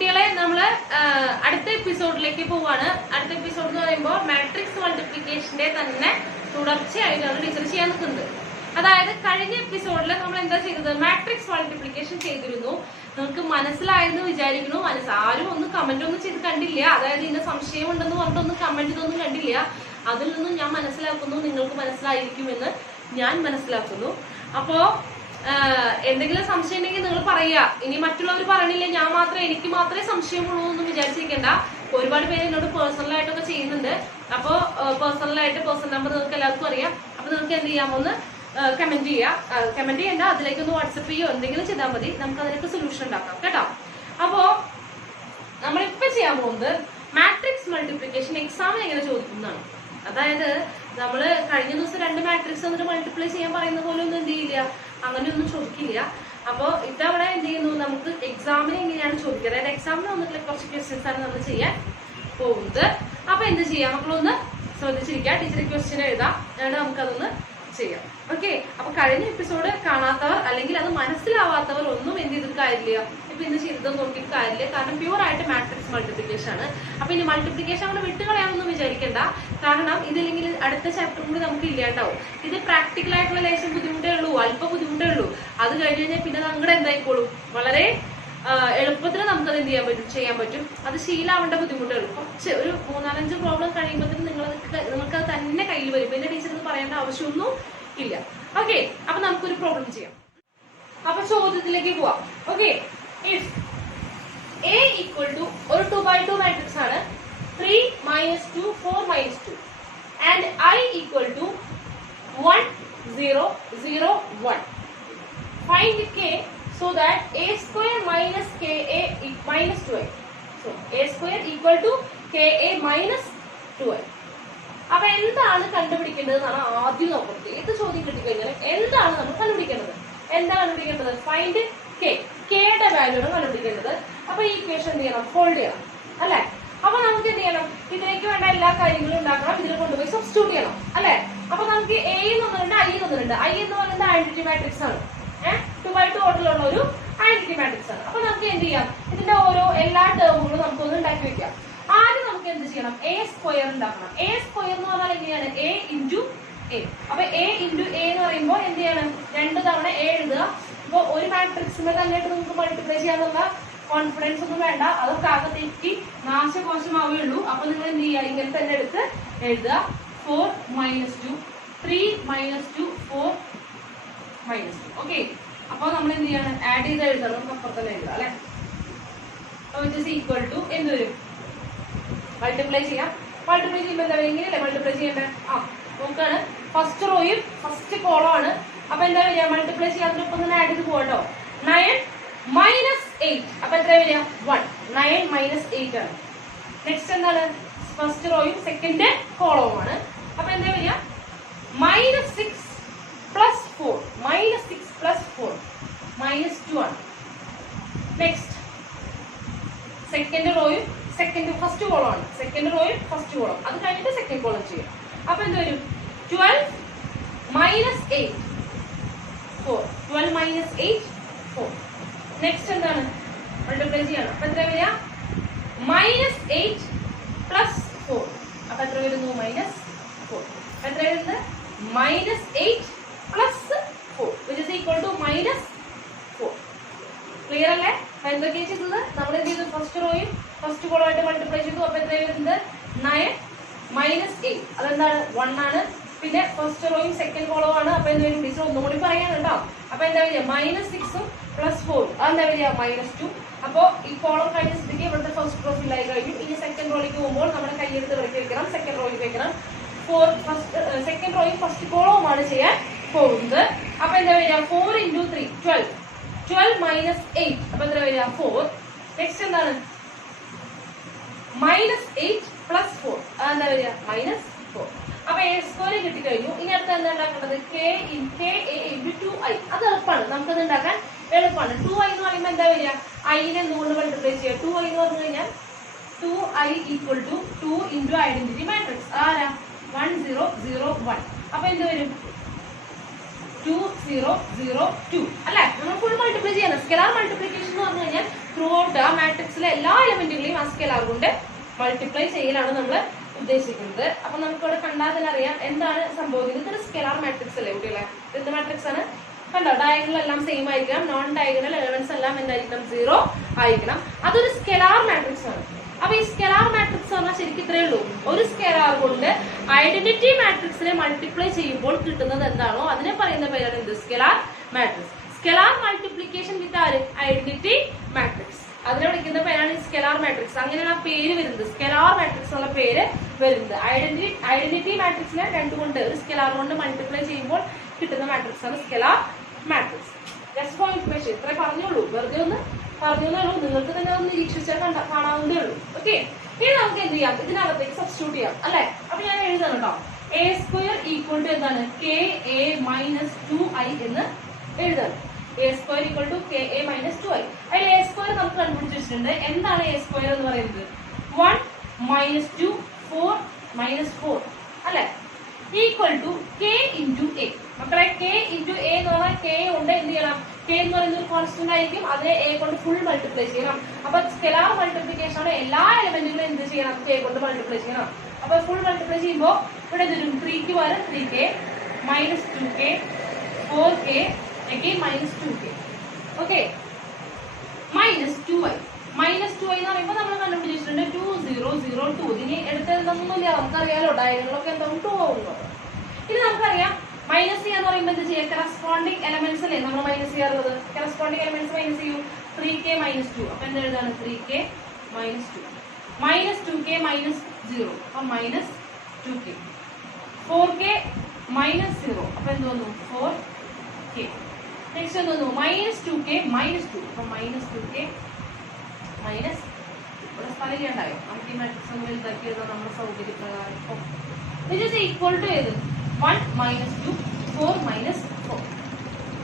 കുട്ടികളെ നമ്മള് അടുത്ത എപ്പിസോഡിലേക്ക് പോവാണ്. അടുത്ത എപ്പിസോഡ് എന്ന് പറയുമ്പോൾ മാട്രിക്സ് മൾട്ടിപ്ലിക്കേഷന്റെ തന്നെ തുടർച്ചയായിട്ടാണ് ടീച്ചർ ചെയ്യാൻ നിൽക്കുന്നത്. അതായത് കഴിഞ്ഞ എപ്പിസോഡിൽ നമ്മൾ എന്താ ചെയ്തത്, മാട്രിക്സ് മൾട്ടിപ്ലിക്കേഷൻ ചെയ്തിരുന്നു. നിങ്ങൾക്ക് മനസ്സിലായെന്ന് വിചാരിക്കുന്നു. ആരും ഒന്നും കമന്റ് ഒന്നും ചെയ്ത് കണ്ടില്ല. അതായത് ഇതിന് സംശയം ഉണ്ടെന്ന് പറഞ്ഞിട്ടൊന്നും കമന്റ് ഇതൊന്നും കണ്ടില്ല. അതിൽ നിന്നും ഞാൻ മനസ്സിലാക്കുന്നു നിങ്ങൾക്ക് മനസ്സിലായിരിക്കുമെന്ന് ഞാൻ മനസ്സിലാക്കുന്നു. അപ്പോ എന്തെങ്കിലും സംശയം ഉണ്ടെങ്കിൽ നിങ്ങൾ പറയുക. ഇനി മറ്റുള്ളവർ പറയണില്ല, എനിക്ക് മാത്രമേ സംശയമുള്ളൂ എന്ന് വിചാരിച്ചിരിക്കണ്ട. ഒരുപാട് പേര് എന്നോട് പേഴ്സണലായിട്ടൊക്കെ ചെയ്യുന്നുണ്ട്. അപ്പോൾ പേഴ്സണൽ നമ്പർ നിങ്ങൾക്ക് എല്ലാവർക്കും അറിയാം. അപ്പൊ നിങ്ങൾക്ക് എന്ത് ചെയ്യാമോന്ന് കമന്റ് ചെയ്യാം. കമന്റ് ചെയ്യണ്ട, അതിലേക്കൊന്ന് വാട്സപ്പ് ചെയ്യോ എന്തെങ്കിലും ചെയ്താൽ മതി. നമുക്ക് അതിനൊക്കെ സൊല്യൂഷൻ ഉണ്ടാക്കാം കേട്ടോ. അപ്പോ നമ്മളിപ്പോ ചെയ്യാൻ പോകുന്നത് മാട്രിക്സ് മൾട്ടിപ്ലിക്കേഷൻ എക്സാമിന് എങ്ങനെ ചോദിക്കുന്നതാണ്. അതായത് നമ്മള് കഴിഞ്ഞ ദിവസം 2 മാട്രിക്സ് എന്നിട്ട് മൾട്ടിപ്ലൈ ചെയ്യാൻ പറയുന്ന പോലെ ഒന്നും എന്ത് ചെയ്യില്ല, അങ്ങനെയൊന്നും ചോദിക്കില്ല. അപ്പൊ ഇതവിടെ എന്ത് ചെയ്യുന്നു, നമുക്ക് എക്സാമിന് എങ്ങനെയാണ് ചോദിക്കുക, അതായത് എക്സാമിന് വന്നിട്ടുള്ള കുറച്ച് ക്വസ്റ്റ്യൻസ് ആണ് നമ്മൾ ചെയ്യാൻ പോകുന്നത്. അപ്പൊ എന്ത് ചെയ്യാം, മക്കളൊന്ന് ശ്രദ്ധിച്ചിരിക്കുക. ടീച്ചർ ക്വസ്റ്റ്യൻ എഴുതാം, എന്നിട്ട് നമുക്കതൊന്ന് ചെയ്യാം. ഓക്കെ. അപ്പൊ കഴിഞ്ഞ എപ്പിസോഡ് കാണാത്തവർ അല്ലെങ്കിൽ അത് മനസ്സിലാവാത്തവർ ഒന്നും എന്ത് ചെയ്തിട്ട് കാര്യമില്ല, ഇപ്പൊ ഇന്ന് ചെയ്തതും നോക്കിയിട്ട് കാര്യമില്ല. കാരണം പ്യൂർ ആയിട്ട് മാട്രിക്സ് മൾട്ടിപ്ലിക്കേഷൻ ആണ്. അപ്പൊ ഇനി മൾട്ടിപ്ലിക്കേഷൻ അങ്ങനെ വിട്ടുകളയാനൊന്നും വിചാരിക്കണ്ട. കാരണം ഇതില്ലെങ്കിൽ അടുത്ത ചാപ്റ്റർ കൂടി നമുക്ക് ഇല്ലാണ്ടാവും. ഇത് പ്രാക്ടിക്കൽ ആയിട്ടുള്ള ലേശം ബുദ്ധിമുട്ടേ ഉള്ളൂ, അല്പ ബുദ്ധിമുട്ടേ ഉള്ളൂ. അത് കഴിഞ്ഞ് കഴിഞ്ഞാൽ പിന്നെ അങ്ങടെ എന്തായിക്കോളും, വളരെ എളുപ്പത്തിൽ നമുക്കത് എന്ത് ചെയ്യാൻ പറ്റും. അത് ശീലാവേണ്ട ബുദ്ധിമുട്ടേ ഉള്ളൂ. കുറച്ച് ഒരു 3-4-5 പ്രോബ്ലം കഴിയുമ്പോഴത്തേക്കും നിങ്ങൾക്കത് തന്നെ കയ്യിൽ വരും. പിന്നെ ടീച്ചറിന് പറയേണ്ട ആവശ്യമൊന്നും ഇല്ല. ഓക്കെ. അപ്പൊ നമുക്കൊരു പ്രോബ്ലം ചെയ്യാം. അപ്പൊ ചോദ്യത്തിലേക്ക് പോവാം. Okay. If A equal to ഒരു 2x2 മാട്രിക്സ് ആണ്, 3 - 2 4 - 2 and I equal to 1 0 0 1. Find K so that A square minus KA minus 2i. So A square equal to KA minus 2i. അപ്പൊ എന്താണ് കണ്ടുപിടിക്കേണ്ടത് എന്നാണ് ആദ്യം നോക്കുന്നത്. ഏത് ചോദ്യം കിട്ടിക്കഴിഞ്ഞാൽ എന്താണ് നമ്മൾ കണ്ടുപിടിക്കേണ്ടത്? Find K. കെയുടെ വാല്യൂ ആണ് കണ്ടുപിടിക്കേണ്ടത്. അപ്പൊ ഈ ഇക്വേഷൻ എന്ത് ചെയ്യണം, ഫോൾഡ് ചെയ്യണം അല്ലെ. അപ്പൊ നമുക്ക് എന്ത് ചെയ്യണം, ഇതിലേക്ക് വേണ്ട എല്ലാ കാര്യങ്ങളും ഉണ്ടാക്കണം. ഇതിൽ കൊണ്ടുപോയി സബ്സ്റ്റിറ്റ്യൂട്ട് ചെയ്യണം അല്ലെ. അപ്പൊ നമുക്ക് എ എന്നൊന്നുണ്ട്, ഐ എന്നൊന്നുണ്ട്. ഐ എന്ന് പറയുന്നത് ഐഡന്റിറ്റി മാട്രിക്സ് ആണ്. 2x2 ഓർഡറിലുള്ള ഒരു ഐഡന്റിറ്റി മാട്രിക്സ് ആണ്. അപ്പൊ നമുക്ക് എന്ത് ചെയ്യാം, ഇതിന്റെ ഓരോ എല്ലാ ടേമുകളും നമുക്കൊന്ന് ഉണ്ടാക്കി വെക്കാം. ആദ്യം നമുക്ക് എന്ത് ചെയ്യണം, എ സ്ക്വയർ ഉണ്ടാക്കണം. എ സ്ക്വയർ എന്ന് പറഞ്ഞാൽ എങ്ങനെയാണ്, എ ഇൻറ്റു എ. അപ്പൊ എ ഇൻറ്റു എ എന്ന് പറയുമ്പോൾ എന്ത് ചെയ്യണം, 2 തവണ എ എഴുതുക. അപ്പൊ ഒരു മാട്രിക്സിനെ തന്നെയായിട്ട് നിങ്ങൾക്ക് മൾട്ടിപ്ലൈ ചെയ്യാനുള്ള കോൺഫിഡൻസ് ഒന്നും വേണ്ട. അതൊക്കെ ആകെ തെറ്റി നാശകോശമാവുകയുള്ളൂ. അപ്പൊ നിങ്ങൾ എന്ത് ചെയ്യുക, ഇങ്ങനെ തന്നെ എടുത്ത് എഴുതുക. 4 - 2 3 - 2 4 - 2. ഓക്കെ. അപ്പൊ നമ്മൾ എന്ത് ചെയ്യണം, ആഡ് ചെയ്ത് എഴുതണം. നമുക്ക് അപ്പുറത്തന്നെ എഴുതാം അല്ലെ. വിച്ച് ഇസ് ഈക്വൽ ടു എന്ത് വരും, മൾട്ടിപ്ലൈ ചെയ്യാം. മൾട്ടിപ്ലൈ ചെയ്യുമ്പോൾ എന്താ പറയുക, ഇങ്ങനെയല്ലേ മൾട്ടിപ്ലൈ ചെയ്യേണ്ടത്. നോക്കാണ്, ഫസ്റ്റ് റോയും ഫസ്റ്റ് കോളം ആണ്. അപ്പൊ എന്താ വരിക, മൾട്ടിപ്ലൈ ചെയ്യാതിനൊപ്പം തന്നെ ആഡ് ചെയ്ത് പോകട്ടോ. 9 - 8. അപ്പൊ എത്ര വരിക, 1. 9 - 8 ആണ്. നെക്സ്റ്റ് എന്താണ്, ഫസ്റ്റ് റോയും സെക്കൻഡ് കോളവുമാണ്. അപ്പൊ എന്താ വരിക, -6 + 4. -6 + 4 -2 ആണ്. നെക്സ്റ്റ് സെക്കൻഡ് റോയും ഫസ്റ്റ് കോളം ആണ്. സെക്കൻഡ് റോയും ഫസ്റ്റ് കോളം, അത് കഴിഞ്ഞിട്ട് സെക്കൻഡ് കോളം ചെയ്യും. അപ്പൊ എന്ത് വരും, 12 - 8 4. 12 - 8 4. നെക്സ്റ്റ് എന്താണ്, മൾട്ടിപ്ലൈ ചെയ്യണം. അപ്പൊ എത്ര വരിക, -8 + 4. അപ്പൊ എത്ര വരുന്നു, -4. എത്ര വരുന്നത്, -8 + 4 which is equal to -4. Clear അല്ലേ? എന്തൊക്കെയാണ് ചെയ്തത്, നമ്മൾ എന്ത് ചെയ്തു, ഫസ്റ്റ് റോയും ഫസ്റ്റ് കോളമായിട്ട് മൾട്ടിപ്ലൈ ചെയ്തു. അപ്പൊ എത്ര വരുന്നത്, 9 - 8. അതെന്താണ്, 1 ആണ്. പിന്നെ ഫസ്റ്റ് റോയും സെക്കൻഡ് കോളമാണ്. അപ്പൊ എന്താ വരും, ടീച്ചർ ഒന്നും കൂടി പറയാൻ കേട്ടോ. അപ്പൊ എന്താ വരിക, -6 + 4 അതെന്താ വരിക, -2. അപ്പൊ ഈ കോളം കഴിഞ്ഞ സ്ഥിതിക്ക് ഇവിടുത്തെ ഫസ്റ്റ് റോ ഫിൽ ആയി കഴിഞ്ഞു. ഇനി സെക്കൻഡ് റോയിലേക്ക് പോകുമ്പോൾ നമ്മുടെ കൈയെടുത്ത് ഇറക്കി വെക്കണം, സെക്കൻഡ് റോയിലേക്ക് വെക്കണം. സെക്കൻഡ് റോയും ഫസ്റ്റ് കോളവുമാണ് ചെയ്യാൻ പോകുന്നത്. അപ്പൊ എന്താ വരിക, 4 × 3 12. 12 - 8. അപ്പൊ എന്താ വരിക, 4. നെക്സ്റ്റ് എന്താണ്, -8 + 4 അതെന്താ വരിക, -4. അപ്പൊ എ സ്ക്വയർ കിട്ടിക്കഴിഞ്ഞു. ഇനി അടുത്ത് എന്താ ഉണ്ടാക്കേണ്ടത്, KA × 2i. അത് എളുപ്പമാണ്, നമുക്കത് ഉണ്ടാക്കാൻ എളുപ്പമാണ്. 2i എന്ന് പറയുമ്പോൾ എന്താ വരിക, ഐനെ എന്തുകൊണ്ട് മൾട്ടിപ്ലൈ ചെയ്യുക. 2i എന്ന് പറഞ്ഞു കഴിഞ്ഞാൽ 2i = 2 × ഐഡന്റിറ്റി മാട്രിക്സ്. ആരാ, 1 0 0 1. അപ്പൊ എന്ത് വരും, 2 0 0 2 അല്ലെ. നമ്മൾ ഫുൾ മൾട്ടിപ്ലൈ ചെയ്യണം. സ്കെലാർ മൾട്ടിപ്ലിക്കേഷൻ എന്ന് പറഞ്ഞു കഴിഞ്ഞാൽ ത്രൂ ഔട്ട് ആ മാട്രിക്സിലെ എല്ലാ എലമെന്റുകളെയും ആ സ്കെലാർ കൊണ്ട് മൾട്ടിപ്ലൈ ചെയ്യലാണ് നമ്മൾ ഉദ്ദേശിക്കുന്നത്. അപ്പൊ നമുക്ക് ഇവിടെ കണ്ടാൽ തന്നെ അറിയാം എന്താണ് സംഭവിക്കുന്നത്. ഇതൊരു സ്കെലാർ മാട്രിക്സ് അല്ലേ കുട്ടികളെ? എന്ത് മാട്രിക്സ് ആണ്? കണ്ടോ, ഡയഗണൽ എല്ലാം സെയിം ആയിരിക്കണം, നോൺ ഡയഗണൽ എലമെന്റ്സ് എല്ലാം എന്തായിരിക്കണം? 0 ആയിരിക്കണം. അതൊരു സ്കെലാർ മാട്രിക്സ് ആണ്. അപ്പൊ ഈ സ്കെലാർ മാട്രിക്സ് പറഞ്ഞാൽ ശരിക്കും ഇത്രയേ ഉള്ളൂ. ഒരു സ്കെലാർ കൊണ്ട് ഐഡന്റിറ്റി മാട്രിക്സിനെ മൾട്ടിപ്ലൈ ചെയ്യുമ്പോൾ കിട്ടുന്നത് എന്താണോ അതിനെ പറയുന്ന പേരാണ് ഇത് സ്കെലാർ മാട്രിക്സ്. സ്കെലാർ മൾട്ടിപ്ലിക്കേഷൻ വിത്ത് ആര്? Identity matrix. അതിനെ വിളിക്കുന്ന പേരാണ് സ്കെലാർ മാട്രിക്സ്. അങ്ങനെയാണ് ആ പേര് വരുന്നത്, സ്കെലാർ മാട്രിക്സ് എന്നുള്ള പേര് വരുന്നത്. ഐഡന്റിറ്റി മാട്രിക്സിനെ 2 കൊണ്ട് ഒരു സ്കെലാർ കൊണ്ട് മൾട്ടിപ്ലൈ ചെയ്യുമ്പോൾ കിട്ടുന്ന മാട്രിക്സ് ആണ് scalar matrix. Just for information ഇത്രേ പറഞ്ഞോളൂ, വെറുതെ ഒന്ന് പറഞ്ഞേ ഉള്ളൂ. നിങ്ങൾക്ക് തന്നെ ഒന്ന് നിരീക്ഷിച്ചാൽ കാണാവുന്നതേ ഉള്ളൂ. ഓക്കെ, ഇനി നമുക്ക് എന്ത് ചെയ്യാം? ഇതിനകത്തേക്ക് സബ്സ്റ്റിറ്റ്യൂട്ട് ചെയ്യാം അല്ലെ? അപ്പൊ ഞാൻ എഴുതാം കേട്ടോ. എ സ്ക്വയർ ഈക്വൽ ടു എന്താണ്? KA മൈനസ് 2i എന്ന് എഴുതാം. A square equal to KA minus 2i. അതിൽ എ സ്ക്വയർ നമുക്ക് കണ്ടുപിടിച്ച് വെച്ചിട്ടുണ്ട്. എന്താണ് എ സ്ക്വയർ എന്ന് പറയുന്നത്? 1 മൈനസ് 2 4 മൈനസ് 4 അല്ലെ? Equal to K into a. മക്കളെ K ഇൻറ്റു എ എന്ന് പറഞ്ഞാൽ K കൊണ്ട് എന്ത് ചെയ്യണം? K എന്ന് പറയുന്നത് ഒരു കോൺസ്റ്റന്റ് ആയിരിക്കും, അതിനെ A കൊണ്ട് ഫുൾ മൾട്ടിപ്ലൈ ചെയ്യണം. അപ്പൊ സ്കെലാർ മൾട്ടിപ്ലിക്കേഷൻ ആണ്, എല്ലാ എലമെന്റുകളും എന്ത് ചെയ്യണം? K കൊണ്ട് മൾട്ടിപ്ലൈ ചെയ്യണം. അപ്പൊ ഫുൾ മൾട്ടിപ്ലൈ ചെയ്യുമ്പോൾ ഇവിടെ എന്തും 3ക്ക് പകരം 3K minus 2K 4K minus 2K. Okay, minus 2i. Minus 2i എന്ന് പറയുമ്പോൾ നമ്മൾ കണ്ടുപിടിച്ചിട്ടുണ്ട് 2002. ഇനി എടുത്തതൊന്നുമില്ല, നമുക്കറിയാലോ ഡയഗണലൊക്കെ എന്താവും 2 ആവുന്നു. ഇത് നമുക്കറിയാം. മൈനസ് എന്ന് പറയുമ്പോൾ എന്ത് ചെയ്യാം? കറസ്പോണ്ടിങ് എലമെന്റ്സ് അല്ലേ നമ്മൾ മൈനസ് ചെയ്യാറുള്ളത്? കറസ്പോണ്ടിങ് എലമെന്റ്സ് മൈനസ് ചെയ്യൂ. 3K minus 2. അപ്പൊ എന്താ എഴുതാണ്? 3K minus 2 minus 2K minus 0. അപ്പൊ മൈനസ് 2K. 4K minus 0. അപ്പൊ എന്ത് വന്നു? 4K. നെക്സ്റ്റ് എന്ത് വന്നു? Minus 2K minus 2. അപ്പൊ മൈനസ് 2K മൈനസ്, ഇവിടെ സ്ഥലം ഇല്ലാണ്ടായോ? നമുക്ക് ഈ മാട്രിക്സ് ഒന്ന് വലുതാക്കിയത് നമ്മുടെ സൗകര്യപ്രകാരം. ഇത് ഇസ് ഈക്വൽ ടു ഏത്? 1 മൈനസ് 2 4 മൈനസ് 4.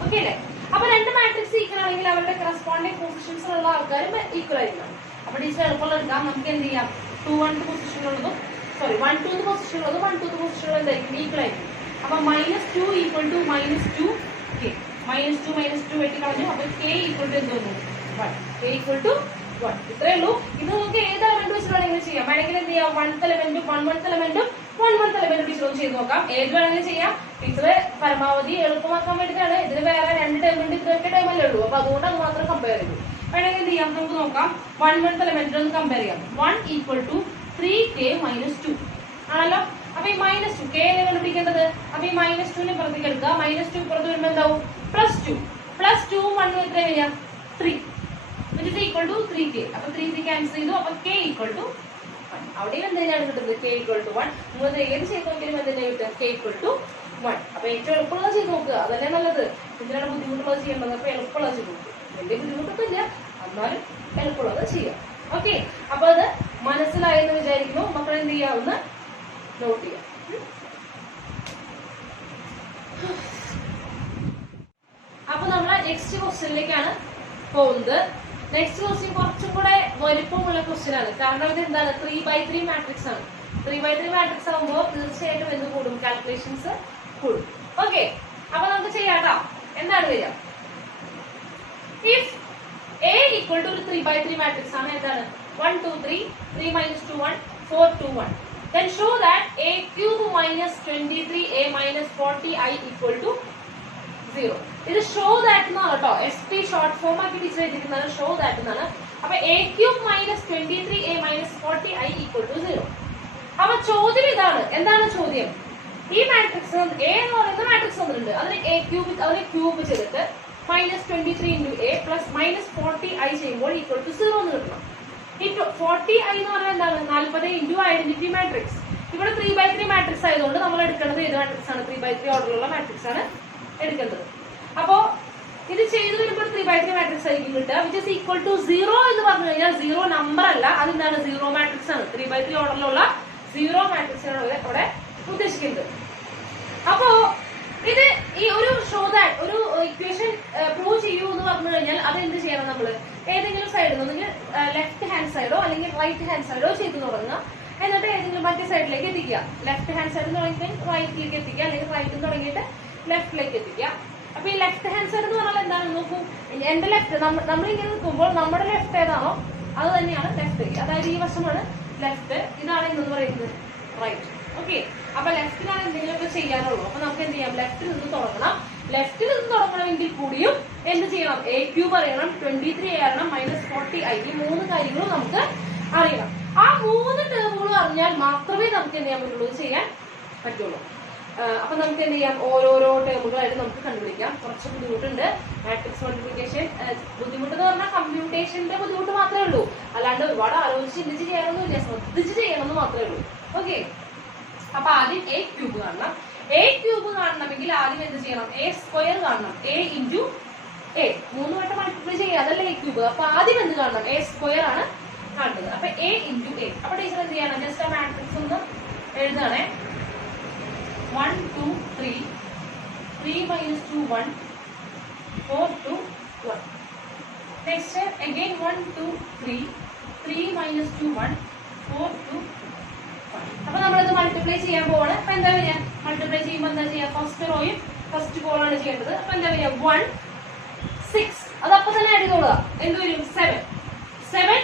ഓക്കെ അല്ലേ? അപ്പൊ രണ്ട് മാട്രിക്സ് ഈക്വൽ ആണെങ്കിൽ അവരുടെ കറസ്പോണ്ടിങ് പൊസിഷൻസിലുള്ള ആൾക്കാരും ഈക്വൽ ആയിരിക്കണം. അപ്പൊ ടീച്ചർ എളുപ്പമുള്ള എടുക്കാം. നമുക്ക് എന്ത് ചെയ്യാം? 2 1 പൊസിഷനുള്ളതും 1 2 പൊസിഷനുള്ളതും 1 2 പൊസിഷനുള്ളതും എന്തായിരിക്കും? ഈക്വൽ ആയിരിക്കും. അപ്പൊ minus 2 equal to minus 2K. Minus 2 വെട്ടി കളഞ്ഞു. അപ്പൊ K ഈക്വൽ ടു എന്ത് വന്നു? 1. K equal to 1. ഇത്രേ ഉള്ളൂ. ഇത് നമുക്ക് ഏത് എലമെന്റ് വെച്ച് വേണമെങ്കിലും ചെയ്യാം. വേണമെങ്കിൽ എന്ത് ചെയ്യാം? 1th എലമെന്റും 1th എലമെന്റും 1th എലമെന്റും ടീച്ചർ ഒന്ന് ചെയ്ത് നോക്കാം. ഏത് വേണമെങ്കിലും ചെയ്യാം. ടീച്ചർ പരമാവധി എളുപ്പമാക്കാൻ വേണ്ടിയിട്ടാണ്. ഇതിന് വേറെ 2 ടേം ഉണ്ട്, ഇതൊക്കെ ടേമല്ലേ ഉള്ളൂ. അപ്പൊ അതുകൊണ്ട് അത് മാത്രം കമ്പയർ ചെയ്തു. വേണമെങ്കിൽ എന്ത് ചെയ്യാം? നമുക്ക് നോക്കാം. 1th എലമെന്റ് ഒന്ന് കമ്പയർ ചെയ്യാം. 1 ഈക്വൽ ടു 3K മൈനസ് 2 ആണല്ലോ. അപ്പൊ ഈ മൈനസ് 2 K എന്നെ കണ്ടുപിടിക്കേണ്ടത്. അപ്പൊ ഈ മൈനസ് 2 പുറത്തേക്ക് എടുക്കുക. മൈനസ് 2 പുറത്ത് വരുമ്പോൾ എന്താവും? പ്ലസ് 2 1 എത്ര വരിക? 3 which is equal to 3K. അപ്പൊ 3 ക്യാൻസൽ ചെയ്തു. അപ്പൊ K equal to 1. അവിടെ എന്താണ് കിട്ടുന്നത്? K equal to 1. നിങ്ങൾ ഏത് ചെയ്ത് നോക്കിയാലും എന്തിനാ കിട്ടുക? K equal to 1. അപ്പൊ ഏറ്റവും എളുപ്പമുള്ളത് ചെയ്ത് നോക്കുക, അതല്ലേ നല്ലത്. ഇതിനാണ് ബുദ്ധിമുട്ടുള്ളത് ചെയ്യേണ്ടത്. അപ്പൊ എളുപ്പമുള്ളത് ചെയ്ത് നോക്കുക. വലിയ ബുദ്ധിമുട്ടൊക്കെ ഇല്ല, എന്നാലും എളുപ്പമുള്ളത് ചെയ്യാം. ഓക്കെ, അപ്പൊ അത് മനസ്സിലായെന്ന് വിചാരിക്കുന്നു. മക്കൾ എന്ത് ചെയ്യാവുന്ന നോട്ട് ചെയ്യാം. അപ്പൊ നമ്മൾ നെക്സ്റ്റ് ക്വസ്റ്റ്യനിലേക്കാണ് പോകുന്നത്. നെക്സ്റ്റ് ക്വസ്റ്റ്യൻ കുറച്ചും കൂടെ വലുപ്പമുള്ള ക്വസ്റ്റ്യൻ ആണ്. കാരണം ഇത് എന്താണ്? 3x3 മാട്രിക്സ് ആണ്. 3x3 മാട്രിക്സ് ആകുമ്പോൾ തീർച്ചയായിട്ടും എന്ത് കൂടും? കാൽക്കുലേഷൻസ് കൂടും. ഓക്കെ, അപ്പൊ നമുക്ക് ചെയ്യാട്ടോ. എന്താണ് വരിക? ഇഫ് A ഈക്വൽ ടു ഒരു 3x3 മാട്രിക്സ് ആണ്. എന്താണ്? 1 2 3 3 minus 2 1 4 2 1. Then show that A cube minus 23A minus 40I equal to 0. ഇത് ഷോ ദാറ്റ് എന്നാണ് കേട്ടോ. SP ഷോർട്ട് ഫോം ആക്കി ടീച്ചർ എഴുതിയിരിക്കുന്നതാണ്. ഷോ ദാറ്റ് എന്നാണ്. അപ്പൊ A cube minus 23A minus 40I equal to 0. അപ്പൊ ചോദ്യം ഇതാണ്. എന്താണ് ചോദ്യം? ഈ മാട്രിക്സ് A എന്ന് പറയുന്ന മാട്രിക്സ് വന്നിട്ടുണ്ട്. അതിനെ അതിനെ ക്യൂബ് ചെയ്തിട്ട് minus 23 into A plus minus 40I ചെയ്യുമ്പോൾ ഈക്വൽ ടു 0 എന്ന് കിട്ടണം. ഈ 40I എന്ന് പറഞ്ഞാൽ എന്താണ്? 40 ഇൻറ്റു ഐഡന്റിറ്റി മാട്രിക്സ്. ഇവിടെ 3x3 മാട്രിക്സ് ആയതുകൊണ്ട് നമ്മൾ എടുക്കേണ്ടത് ഏത് മാട്രിക്സ് ആണ്? 3x3 ഓർഡറിലുള്ള മാട്രിക്സ് ആണ് എടുക്കേണ്ടത്. അപ്പോ ഇത് ചെയ്തു വരുമ്പോൾ 3x3 മാട്രിക്സ് ആയിരിക്കും കിട്ടുക. വിച്ച് ഇസ് ഈക്വൽ ടു 0 എന്ന് പറഞ്ഞു കഴിഞ്ഞാൽ 0 നമ്പർ അല്ല, അതെന്താണ്? 0 മാട്രിക്സ് ആണ്. 3x3 ഓർഡറിലുള്ള 0 മാട്രിക്സ് ആണ് അവിടെ ഉദ്ദേശിക്കുന്നത്. അപ്പോ ഇത് ഈ ഒരു ഷോ ദാറ്റ് ഒരു ഇക്വേഷൻ പ്രൂവ് ചെയ്യൂ എന്ന് പറഞ്ഞു കഴിഞ്ഞാൽ അത് എന്ത് ചെയ്യണം? നമ്മൾ ഏതെങ്കിലും സൈഡിൽ ഒന്നെങ്കിൽ ലെഫ്റ്റ് ഹാൻഡ് സൈഡോ അല്ലെങ്കിൽ റൈറ്റ് ഹാൻഡ് സൈഡോ ചെയ്തു തുടങ്ങുക. എന്നിട്ട് ഏതെങ്കിലും മറ്റേ സൈഡിലേക്ക് എത്തിക്കുക. ലെഫ്റ്റ് ഹാൻഡ് സൈഡിൽ തുടങ്ങിയിട്ട് റൈറ്റിലേക്ക് എത്തിക്കുക, അല്ലെങ്കിൽ റൈറ്റിൽ തുടങ്ങിയിട്ട് ലെഫ്റ്റിലേക്ക് എത്തിക്കുക. അപ്പൊ ഈ ലെഫ്റ്റ് ഹാൻഡ് സൈഡ് എന്ന് പറഞ്ഞാൽ എന്താണ് നോക്കൂ. എന്റെ ലെഫ്റ്റ് നമ്മളിങ്ങനെ നിൽക്കുമ്പോൾ നമ്മുടെ ലെഫ്റ്റ് ഏതാണോ അത് തന്നെയാണ് ലെഫ്റ്റ്. അതായത് ഈ വശമാണ് ലെഫ്റ്റ്, ഇതാണ് എന്ന് പറയുന്നത് റൈറ്റ്. ഓക്കെ, അപ്പൊ ലെഫ്റ്റിലാണ് എന്തെങ്കിലുമൊക്കെ ചെയ്യാനുള്ളൂ. അപ്പൊ നമുക്ക് എന്ത് ചെയ്യാം, ലെഫ്റ്റിൽ നിന്ന് തുടങ്ങണം. ലെഫ്റ്റിൽ നിന്ന് തുടങ്ങണമെങ്കിൽ കൂടിയും എന്ത് ചെയ്യണം, a ക്യൂബ് അറിയണം, 23 അറിയണം, -40i. ഈ 3 കാര്യങ്ങളും നമുക്ക് അറിയണം. ആ 3 ടേമുകളും അറിഞ്ഞാൽ മാത്രമേ നമുക്ക് എന്ത് ചെയ്യാൻ പറ്റുള്ളൂ, ചെയ്യാൻ പറ്റുള്ളൂ. അപ്പൊ നമുക്ക് എന്ത് ചെയ്യാം, ഓരോരോ ടേമുകളായിട്ട് നമുക്ക് കണ്ടുപിടിക്കാം. കുറച്ച് ബുദ്ധിമുട്ടുണ്ട് മാട്രിക്സ് മൾട്ടിപ്ലിക്കേഷൻ. ബുദ്ധിമുട്ട് എന്ന് പറഞ്ഞാൽ കമ്പ്യൂട്ടേഷന്റെ ബുദ്ധിമുട്ട് മാത്രമേ ഉള്ളൂ, അല്ലാണ്ട് ഒരുപാട് ആലോചിച്ച് ചിന്തിച്ച് ചെയ്യണമെന്നില്ല, ശ്രദ്ധിച്ച് ചെയ്യണമെന്ന് മാത്രമേ ഉള്ളൂ. ഓക്കെ, അപ്പൊ ആദ്യം a ക്യൂബ് കാണണം. a ക്യൂബ് കാണണമെങ്കിൽ ആദ്യം എന്ത് ചെയ്യണം, a സ്ക്വയർ കാണണം. a ഇൻറ്റു a 3 വട്ടം മൾട്ടിപ്ലൈ ചെയ്യുക, അതല്ല a ക്യൂബ്. അപ്പൊ ആദ്യം എന്ത് കാണണം, a സ്ക്വയർ ആണ് കാണുന്നത്. അപ്പൊ a ഇൻറ്റു a. അപ്പൊ ടീച്ചർ എന്ത് ചെയ്യണം, ജസ്റ്റ് ആ മാട്രിക്സ് ഒന്ന് എഴുതാണേ. 1 2 3 3 minus 2 1 4 2 1. Next again 1 2 3 3 minus 2 1 4 2 1. അപ്പൊ നമ്മളിത് മൾട്ടിപ്ലൈ ചെയ്യാൻ പോവാണ്. അപ്പൊ എന്താ വരിക, മൾട്ടിപ്ലൈ ചെയ്യുമ്പോൾ എന്താ ചെയ്യുക, ഫസ്റ്റ് റോയും ഫസ്റ്റ് കോളാണ് ചെയ്യേണ്ടത്. അപ്പൊ എന്താ വരിക, 1 6. അത് അപ്പൊ തന്നെ ആഡ് ചെയ്തോളുക. എന്ത് വരും, 7 7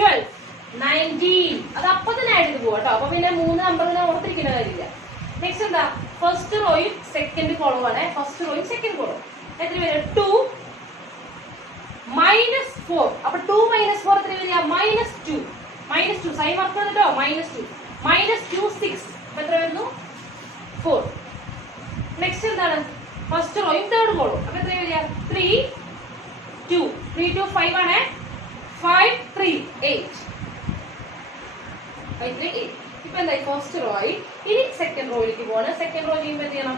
12 19. അത് അപ്പൊ തന്നെ ആഡ് ചെയ്ത് പോവാ കേട്ടോ. അപ്പൊ പിന്നെ 3 നമ്പർ ഓർത്തിരിക്കേണ്ട കാര്യമില്ല. നെക്സ്റ്റ് എന്താ, ഫസ്റ്റ് റോയും സെക്കൻഡ് കോളം ആണ്. ഫസ്റ്റ് റോയും സെക്കൻഡ് കോളം എത്ര വരും, 2 -4. അപ്പൊ 2 - 4 എത്ര വരിക, -2. -2 സൈൻ വർക്ക് കേട്ടോ, -2 -2 6. എത്ര വരുന്നു, 4. നെക്സ്റ്റ് എന്താണ്, ഫസ്റ്റ് റോയും തേർഡ് കോളം. അപ്പൊ എത്ര വരിക, 3 2 3 2 5 ആണ്. 5 3 8 5 3 8. ഇപ്പൊ എന്തായി, ഫസ്റ്റ് റോ ആയി. ഇനി സെക്കൻഡ് റോയിലേക്ക് പോവാണ്. സെക്കൻഡ് റോ ചെയ്യുമ്പോൾ എന്ത് ചെയ്യണം,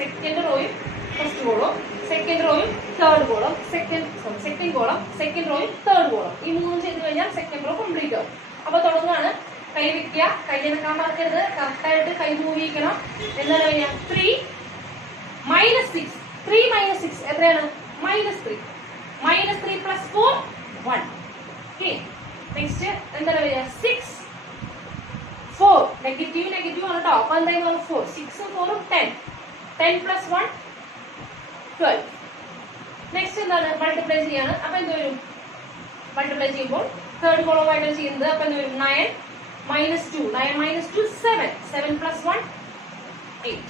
സെക്കൻഡ് റോയും ഫസ്റ്റ് കോളം, സെക്കൻഡ് റോയും third column, second column, second റോയും തേർഡ് കോളം. ഈ 3 ചെയ്ത് കഴിഞ്ഞാൽ സെക്കൻഡ് റോ കംപ്ലീറ്റ് ആവും. അപ്പൊ തുടങ്ങുകയാണ്. കൈ വെക്കുക, കൈ എടുക്കാൻ മറക്കരുത്, കറക്റ്റ് ആയിട്ട് കൈ മൂവ് ചെയ്യിക്കണം. എന്താണ് വരിക, 3 -6. 3 - 6 എത്രയാണ്, -3. -3 + 4 1. ഓക്കെ, നെക്സ്റ്റ് എന്താണ് വരിക, 6 4. നെഗറ്റീവ് ആണ് കേട്ടോ. അപ്പൊ എന്തായാലും 4 6 4 10 10 + 1 12. നെക്സ്റ്റ് എന്താണ്, മൾട്ടിപ്ലൈ ചെയ്യാണ്. അപ്പൊ എന്ത് വരും, മൾട്ടിപ്ലൈ ചെയ്യുമ്പോൾ തേർഡ് കോളമായിട്ടാണ് ചെയ്യുന്നത്. അപ്പൊ എന്ത് വരും, 9 - 2 9 - 2 7 7 + 1 8.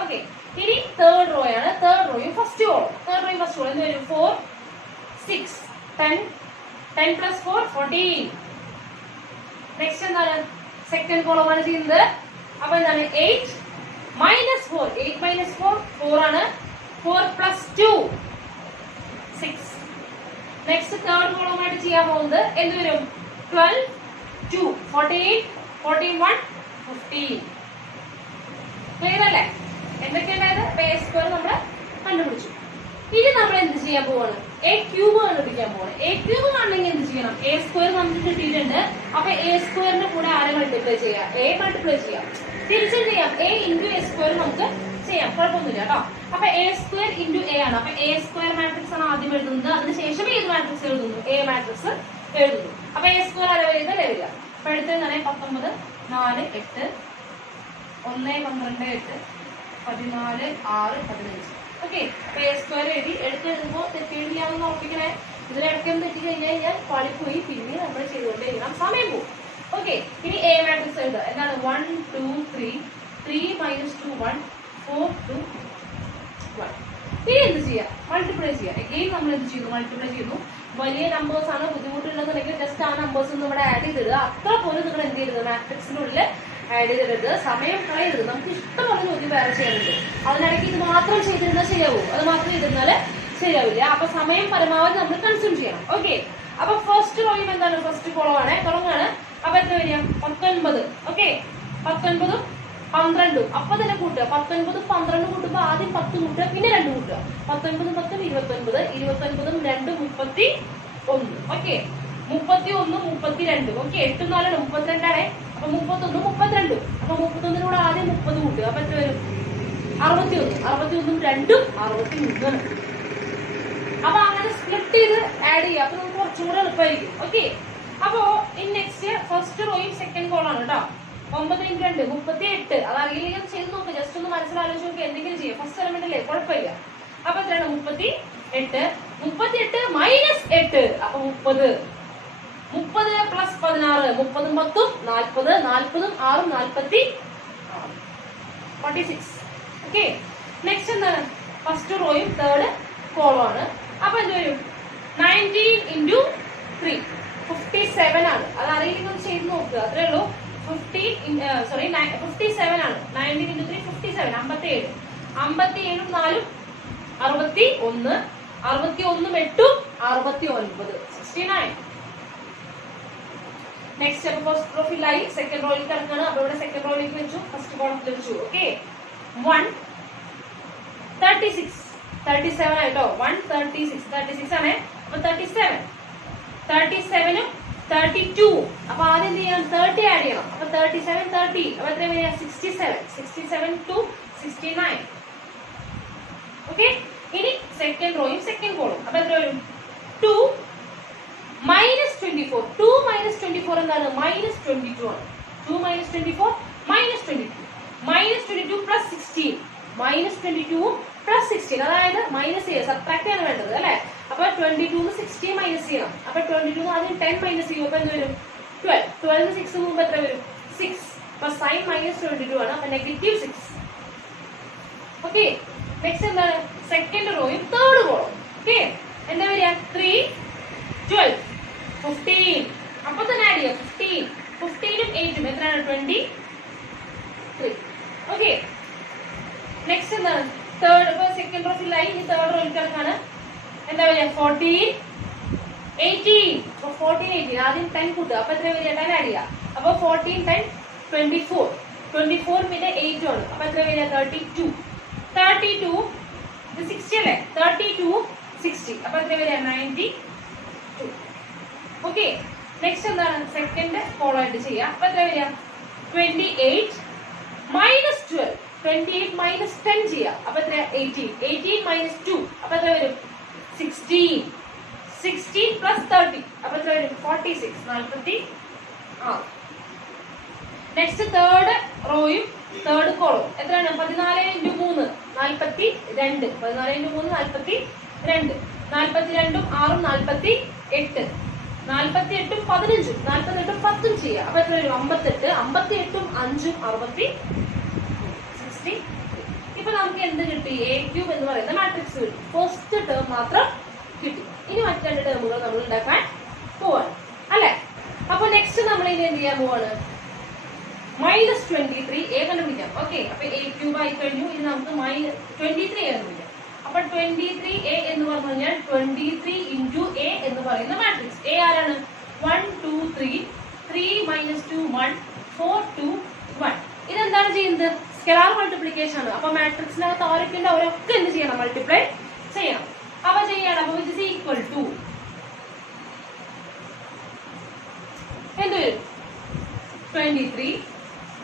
ഓക്കെ, ഇനി തേർഡ് റോ ആണ്. തേർഡ് റോയും ഫസ്റ്റ് കോളം, തേർഡ് റോയും ഫസ്റ്റ് കോളം എന്ത് വരും, 4 6 10 10 + 4 14. നെക്സ്റ്റ് എന്താണ്, സെക്കൻഡ് കോളമാണ് ചെയ്യുന്നത്. അപ്പൊ എന്താണ്, 8 - 4 8 - 4 4 ആണ്. 4 + 2 6. നെക്സ്റ്റ് തേർഡ് കോളമായിട്ട് ചെയ്യാൻ പോകുന്നത് എന്ത് വരും, 12 2 14 14 1 15. ക്ലിയർ അല്ലേ, എന്തൊക്കെയുണ്ടായത്, a സ്ക്വയർ നമ്മൾ കണ്ടുപിടിച്ചു. ഇനി നമ്മൾ എന്ത് ചെയ്യാൻ പോവാണ്, a ക്യൂബ് കണ്ടുപിടിക്കാൻ പോവാണ്. a ക്യൂബ് കാണണമെങ്കിൽ എന്ത് ചെയ്യണം, a സ്ക്വയർ നമുക്ക് കിട്ടിയിട്ടുണ്ട്. അപ്പൊ a സ്ക്വയറിന്റെ കൂടെ ആരെ മൾട്ടിപ്ലൈ ചെയ്യാം, a മൾട്ടിപ്ലൈ ചെയ്യാം. തിരിച്ചും ചെയ്യാം, a × a സ്ക്വയർ നമുക്ക് ചെയ്യാം, കുഴപ്പമൊന്നുമില്ല കേട്ടോ. അപ്പൊ a സ്ക്വയർ × a ആണ്. അപ്പൊ a സ്ക്വയർ മാട്രിക്സ് ആണ് ആദ്യം എഴുതുന്നത്, അതിനുശേഷം ഏത് മാട്രിക്സ് എഴുതുന്നു, a മാട്രിക്സ് എഴുതുന്നു. അപ്പൊ a സ്ക്വയർ ആരെ വരിക, വരിക. അപ്പൊ എടുത്തതാണ് 19 4 8 1 12 8 14 6 15. ഓക്കെ, അപ്പൊ a സ്ക്വയർ എഴുതി. എടുത്തെഴുതുമ്പോൾ തെറ്റെഴുതിയാണെന്ന് ഉറപ്പിക്കണേ. ഇതിലിടയ്ക്കൊന്നും തെറ്റി കഴിഞ്ഞാൽ പാളിപ്പോയി, പിന്നെ നമ്മൾ ചെയ്തുകൊണ്ടേയിരിക്കണം, സമയം പോകും. ഓക്കെ, ഇനി a മാട്രിക്സ് എഴുതുക. എന്താണ്, 1 2 3 3 - 2 1 4 2 1. ഇനി എന്ത് ചെയ്യാം, മൾട്ടിപ്ലൈ ചെയ്യാം. എഗെയിൻ നമ്മൾ എന്ത് ചെയ്യുന്നു, മൾട്ടിപ്ലൈ ചെയ്യുന്നു. വലിയ നമ്പേഴ്സ് ആണ്, ബുദ്ധിമുട്ടുണ്ടെന്നുണ്ടെങ്കിൽ ജസ്റ്റ് ആ നമ്പേഴ്സ് ഒന്നും ഇവിടെ ആഡ് ചെയ്തിടുക. അത്ര പോലും നിങ്ങൾ എന്ത് ചെയ്യരുത്, മാട്രിക്സിനുള്ളിൽ ആഡ് ചെയ്തിടരുത്, സമയം കളയരുത്. നമുക്ക് ഇഷ്ടമുള്ള ചോദ്യം വേറെ ചെയ്യാനുണ്ട്. അതിനിടയ്ക്ക് ഇത് മാത്രം ചെയ്തിരുന്നാൽ ശരിയാവും, അത് മാത്രം ചെയ്തിരുന്നാൽ ശരിയാവില്ല. അപ്പൊ സമയം പരമാവധി നമ്മൾ കൺസ്യൂം ചെയ്യണം. ഓക്കെ, അപ്പൊ ഫസ്റ്റ് റോയും എന്താണ്, ഫസ്റ്റ് കോളം ആണ്, തുടങ്ങാണ്. അപ്പൊ എത്ര വരിക, 19. ഓക്കെ, 19 12. അപ്പൊ തന്നെ കൂട്ടുക, 19 12 കൂട്ടുമ്പോ ആദ്യം 10 കൂട്ടുക, പിന്നെ 2 കൂട്ടുക. 19 10 29 29 2 31. ഓക്കെ, 31 32. ഓക്കെ, 8 4 32 ആണ്. അപ്പൊ 31 32. അപ്പൊ 31 കൂടെ ആദ്യം 30 കൂട്ടുക. അപ്പൊ എത്ര വരും, 61 61 2 63. അപ്പൊ അങ്ങനെ സ്പ്ലിറ്റ് ചെയ്ത് ആഡ് ചെയ്യുക. അപ്പൊ നമുക്ക് കുറച്ചും കൂടെ എളുപ്പമായിരിക്കും. ഓക്കെ, അപ്പോ ഇനി നെക്സ്റ്റ് ഫസ്റ്റ് റോയും സെക്കൻഡ് കോളാണ് കേട്ടോ. 9 × 2 38. അത് അറിയില്ലെങ്കിൽ ചെയ്ത് നോക്കുക, ജസ്റ്റ് ഒന്ന് മനസ്സിലാലോചിച്ച് നോക്കി, എന്തെങ്കിലും ചെയ്യാം. ഫസ്റ്റ് എലമെന്റ് അല്ലേ, കുഴപ്പമില്ല. അപ്പൊ എത്രയാണ് 38. 38 മൈനസ് 8 അപ്പൊ 30. 30 പ്ലസ് 16 30 10 40 40 6 46. ഓക്കെ, നെക്സ്റ്റ് എന്താണ്? ഫസ്റ്റ് റോയും തേർഡ് കോളം ആണ്. അപ്പൊ എന്ത് വരും? 19 into 3 57 ആണ്. അത് അറിയില്ലെങ്കിൽ ചെയ്ത് നോക്കുക, അത്രേ ഉള്ളൂ. 57 ആണ്. 19 into 3 57. 57 57 4 61 61 8 69 69. നെക്സ്റ്റ് അപ്പൊ ഫസ്റ്റ് റോ ഫിൽ ആയി, സെക്കൻഡ് റോയിൽ കിടക്കാണ്. അപ്പൊ ഇവിടെ സെക്കൻഡ് റോയിലേക്ക് വെച്ചു, ഫസ്റ്റ് കോളത്തിൽ വെച്ചു. ഓക്കെ, 136 37 ആയിട്ടോ. 136 ആണ്. അപ്പൊ 37 37 32. അപ്പൊ ആദ്യം എന്ത് ചെയ്യണം? 30 ആഡ് ചെയ്യണം. അപ്പൊ 37 30 അപ്പൊ എത്ര വരിക? 67 to 69. ഓക്കെ, ഇനി സെക്കൻഡ് റോയും സെക്കൻഡ് കോളും. അപ്പൊ എത്ര വരും? 2 minus 24. 2 minus 24 എന്താണ്? minus 22 ആണ്. 2 minus 24 minus 22. minus 22 plus 16. minus 22 plus 16. അതായത് മൈനസ് ചെയ്യുക, സബ്ട്രാക്ട് ആണ് വേണ്ടത് അല്ലെ? അപ്പൊ 22 16 മൈനസ് ചെയ്യണം. അപ്പൊ 22 ആദ്യം 10 മൈനസ് ചെയ്യും. അപ്പൊ എന്ത് വരും? 12. 12 6 മുമ്പ് എത്ര വരും? 6. അപ്പൊ സൈൻ മൈനസ് 22 ആണ്. അപ്പൊ നെഗറ്റീവ് 6. ഓക്കെ, നെക്സ്റ്റ് എന്താണ്? സെക്കൻഡ് റോയും തേർഡ് കോളും. ഓക്കെ, എന്താ വരിക? 3 12 15. അപ്പൊ തന്നെ ആഡ് ചെയ്യാം. 15 8 എത്രയാണ്? 23. ഓക്കെ, നെക്സ്റ്റ് എന്താണ്? തേർഡ്. ഇപ്പൊ സെക്കൻഡ് റോ ഫിൽ ആയി, ഇനി തേർഡ് റോയിൽ കിടക്കാണ്. എന്താ വരിക? 14 18. അപ്പൊ 14 18 ആദ്യം 10 കൂട്ടുക. അപ്പൊ എത്ര വരിക? 10 ആഡ് ചെയ്യാം. അപ്പൊ 14 10 24. 24 പിന്നെ 8 ആണ്. അപ്പൊ എത്ര വരിക? 32. 32 ഇത് 60 അല്ലേ? 32 60 അപ്പൊ എത്ര വരിക? 92. ഓക്കെ, നെക്സ്റ്റ് എന്താണ്? സെക്കൻഡ് കോളം ആയിട്ട് ചെയ്യാം. അപ്പൊ എത്ര വരിക? 28 minus 12. 28 minus 10 ചെയ്യാം. അപ്പൊ എത്ര? 18. 18 minus 2 അപ്പൊ എത്ര വരും? 16. 16 plus 30 അപ്പൊ എത്ര വരും? 46. 46. നെക്സ്റ്റ് തേർഡ് റോയും തേർഡ് കോളും എത്രയാണ്? 14 into 3 42. 14 into 3 42. 42 6 48. 48 15 48 10 ചെയ്യാം. അപ്പൊ എത്ര വരും? 58. 58 5 60. ഇപ്പൊ നമുക്ക് എന്ത് കിട്ടി? എ ക്യൂബ് എന്ന് പറയുന്ന മാട്രിക്സ് കിട്ടി. ഫസ്റ്റ് ടേം മാത്രം കിട്ടി. ഇനി മറ്റു രണ്ട് ടേമുകൾ നമ്മൾ ഉണ്ടാക്കാൻ പോവാണ് അല്ലെ? അപ്പൊ നെക്സ്റ്റ് നമ്മൾ ഇനി എന്ത് ചെയ്യാൻ പോവാണ്? -23 എ കണ്ടുപിടിക്കാം. ഓക്കെ, അപ്പൊ എ ക്യൂബ് ആയി കഴിഞ്ഞു. ഇനി നമുക്ക് -23 കണ്ടുപിടിക്കാം. അപ്പൊ 23 എ എന്ന് പറഞ്ഞു കഴിഞ്ഞാൽ 23 into എ എന്ന് പറയുന്ന മാട്രിക്സ്. എ ആരാണ്? 1 2 3 3 minus 2 1 4 2 1. ഇതെന്താണ് ചെയ്യുന്നത്? സ്കെലാർ മൾട്ടിപ്ലിക്കേഷൻ ആണ്. അപ്പൊ മാട്രിക്സിനകത്ത് ആരൊക്കെ ഉണ്ട്? അവരൊക്കെ എന്ത് ചെയ്യണം? മൾട്ടിപ്ലൈ ചെയ്യണം. അപ്പൊ ചെയ്യണം. അപ്പൊ ഇറ്റ് ഈസ് ഈക്വൽ ടു എന്ത് വരും? 23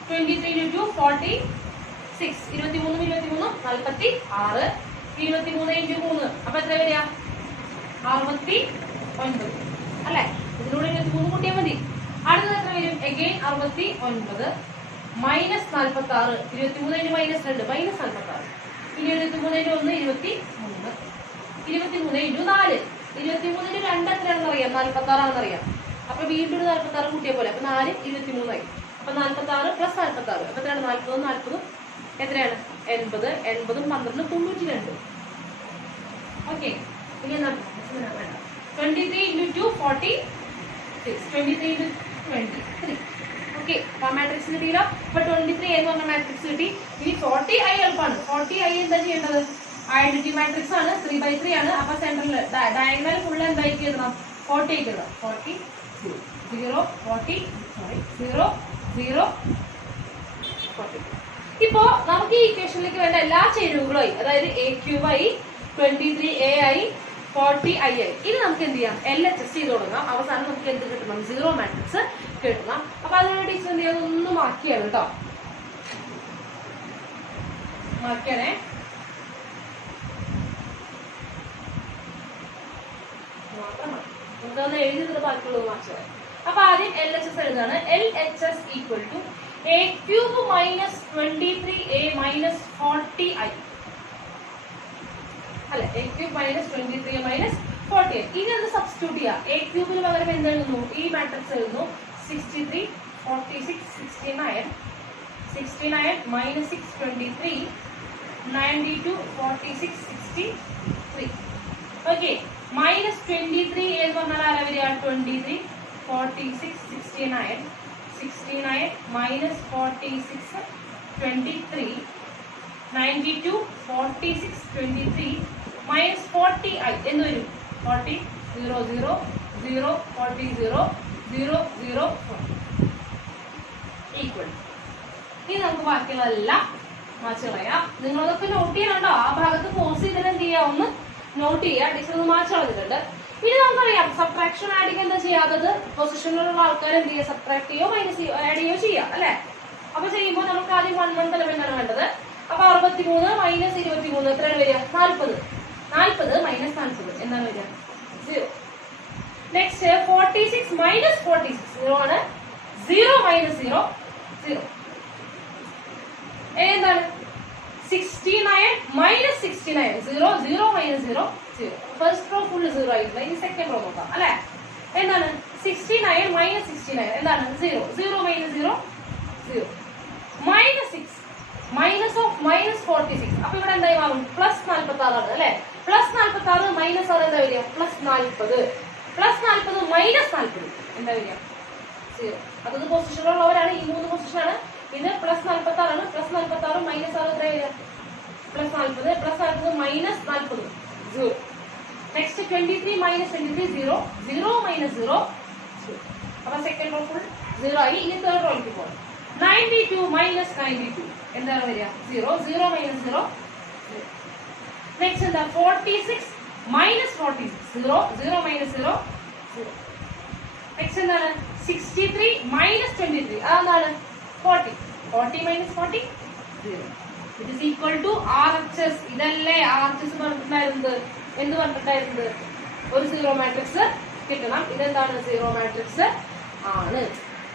23 into 46. 23 23 46. 23 into 3 അപ്പൊ എത്ര വരിക? 69 അല്ലെ? ഇതിലൂടെ 23 കൂട്ടിയാൽ മതി. അടുത്തത് എത്ര വരും? Again 69 minus 46. 23 into minus 2 minus 46. ഇനി 23 into 1 23. 23 into 4. 23 into 2 എത്രയാണെന്ന് അറിയാം? 46 ആണെന്ന് അറിയാം. അപ്പൊ വീണ്ടും 46 കൂട്ടിയ പോലെ. അപ്പൊ 4 23 ആയി. അപ്പൊ 46 പ്ലസ് 46 അപ്പൊ എത്രയാണ്? 40 40 എത്രയാണ്? 80. 80 12 92. ഓക്കെ, ഇനി 23 into 2 46. 23 into 23. ഓക്കെ, അപ്പൊ മാട്രിക്സ് കിട്ടിയില്ല. അപ്പൊ 23 എന്ന് പറഞ്ഞ മാട്രിക്സ് കിട്ടി. ഇനി 40i എളുപ്പമാണ്. 40i എന്താ ചെയ്യേണ്ടത്? ഐഡന്റിറ്റി മാട്രിക്സ് ആണ്. 3/3 ആണ്. അപ്പൊ സെന്ററിൽ ഡയഗണൽ ഫുൾ എന്തായിട്ട് എഴുതണം? 40 എഴുതണം. 40 0 40 0 0 40. ഇപ്പോ നമുക്ക് ഈ ഇക്വേഷനിലേക്ക് വേണ്ട എല്ലാ ചേരുവകളും ആയി. അതായത് എ ക്യൂബ് ആയി, 23a ആയി, 40i ആയി. ഇത് നമുക്ക് എന്ത് ചെയ്യാം? LHS ചെയ്ത് തുടങ്ങാം. അവസാനം നമുക്ക് എന്ത് കിട്ടണം? 0 മാട്രിക്സ് കിട്ടണം. അപ്പൊ അതിനുവേണ്ടി എന്ത് ചെയ്യാം? ഒന്ന് മാറ്റിയാണ് കേട്ടോ. മാറ്റിയാണേ. നമുക്കൊന്ന് എഴുതി ബാക്കിയുള്ളത് മാറ്റിയത്. അപ്പൊ ആദ്യം LHS എഴുതാണ്. LHS equal to a cube minus 23a minus 40i. അല്ലെ a cube minus 23 minus 48. ഇനി അത് സബ്സ്റ്റിറ്റ്യൂട്ട് ചെയ്യാം. a cube പകരം എന്ത് എഴുതുന്നു? ഈ മാട്രിക്സ് എഴുതുന്നു 63 46 69 69 minus 6 23 92 46 63. ഓക്കെ, minus 23 ഏത് പറഞ്ഞാൽ ആരാ വരിക? 23 46 69 69 minus 46 23 92 46 23 minus 40 എന്ന് വരും. 40 0 0 0 40 0 0 0 ഈക്വൽ. ഇനി നമുക്ക് ബാക്കിയുള്ളതെല്ലാം മാച്ച് കളയാം. നിങ്ങളതൊക്കെ നോട്ട് ചെയ്യാനുണ്ടോ? ആ ഭാഗത്ത് പോസ് ചെയ്തിട്ട് എന്ത് ചെയ്യാം? ഒന്ന് നോട്ട് ചെയ്യുക. ടീച്ചർ ഒന്ന് മാച്ച് കളഞ്ഞിട്ടുണ്ട്. ഇനി നമുക്കറിയാം സബ്ട്രാക്ഷൻ ആഡിങ് എന്താ ചെയ്യാത്തത്? പൊസിഷനിലുള്ള ആൾക്കാർ എന്ത് ചെയ്യുക? സബ്ട്രാക്ട് ചെയ്യോ മൈനസ് ചെയ്യോ ആഡ് ചെയ്യോ ചെയ്യാം അല്ലെ? അപ്പൊ ചെയ്യുമ്പോൾ നമുക്ക് ആദ്യം 1 1 എലമെന്റ് ആണ് വേണ്ടത്. അപ്പൊ 63 മൈനസ് 23 എത്രയാണ് വരിക? 40. 40 മൈനസ് 40 എന്താണ് വരിക? 0. നെക്സ്റ്റ് 46 മൈനസ് 46 0 ആണ്. 0 മൈനസ് 0 0. എന്താണ്? 69 minus 69 0 0 minus 0 0. First row full 0 ആയിട്ടില്ല. ഇനി സെക്കൻഡ് റോ നോക്കാം അല്ലെ? എന്താണ്? 69 മൈനസ് 69 എന്താണ്? 0 0 minus 0 0 minus 6 minus of minus 46. അപ്പൊ ഇവിടെ എന്തായി മാറും? പ്ലസ് 46 ആണ് അല്ലെ? പ്ലസ് 46 മൈനസ് 6 എന്താ വരിക? പ്ലസ് 40. പ്ലസ് 40 മൈനസ് 40 എന്താ വരിക? 0. അതത് പൊസിഷനിലുള്ളവരാണ്. ഈ 3 പൊസിഷനാണ്. ഇത് പ്ലസ് 46 ആണ്. പ്ലസ് 46 മൈനസ് 6 എത്ര വരിക? Plus 40. Plus 40 minus 40 0. Next 23 minus 23 0 0 minus 0 0. അപ്പൊ സെക്കൻഡ് റോ ഫുൾ 0 ആയി. ഇനി തേർഡ് റോയിലേക്ക് പോകാം. 92 മൈനസ് 92 എന്താണ് വരിക? 0 0 മൈനസ് 0 0. നെക്സ്റ്റ് എന്താ? 46 മൈനസ് 46 0 0 മൈനസ് 0 0. നെക്സ്റ്റ് എന്താണ്? 63 മൈനസ് 23 അതെന്താണ്? 40 40 minus 40 0. It is equal to RHS. ഇതല്ലേ RHS പറഞ്ഞിട്ടുണ്ടായിരുന്നത്? എന്ത് പറഞ്ഞിട്ടുണ്ടായിരുന്നത്? ഒരു സീറോ മാട്രിക്സ് കിട്ടണം. ഇതെന്താണ്? സീറോ മാട്രിക്സ് ആണ്.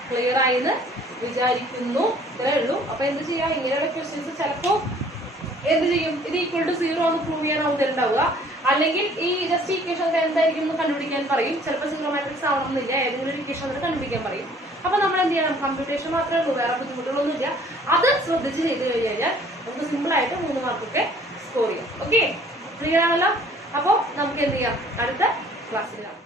ക്ലിയർ ആയെന്ന് വിചാരിക്കുന്നു. ഇത്രേ ഉള്ളൂ. അപ്പൊ എന്ത് ചെയ്യാം? ഇങ്ങനെയുള്ള ക്വസ്റ്റ്യൻസ് ചിലപ്പോ എന്ത് ചെയ്യും? ഇത് ഈക്വൽ ടു 0 എന്ന് പ്രൂവ് ചെയ്യാനാവും തരുന്നുണ്ടാവുക. അല്ലെങ്കിൽ ഈ ജസ്റ്റ് ഇക്വേഷൻ എന്തായിരിക്കും എന്ന് കണ്ടുപിടിക്കാൻ പറയും. ചിലപ്പോൾ സീറോ മാട്രിക്സ് ആവണമെന്നില്ല. ഏതെങ്കിലും ഒരു ഇക്വേഷൻ അത് കണ്ടുപിടിക്കാൻ പറയും. അപ്പൊ നമ്മൾ എന്ത് ചെയ്യണം? കമ്പ്യൂട്ടേഷൻ മാത്രമേ ഉള്ളൂ, വേറെ ബുദ്ധിമുട്ടുകളൊന്നുമില്ല. അത് ശ്രദ്ധിച്ച് ചെയ്ത് കഴിഞ്ഞാൽ നമുക്ക് സിമ്പിൾ ആയിട്ട് 3 മാർക്കൊക്കെ സ്കോർ ചെയ്യാം. ഓക്കെ, ക്ലിയർ ആണല്ലോ? അപ്പൊ നമുക്ക് എന്ത് ചെയ്യാം? അടുത്ത ക്ലാസ്സിൽ കാണാം.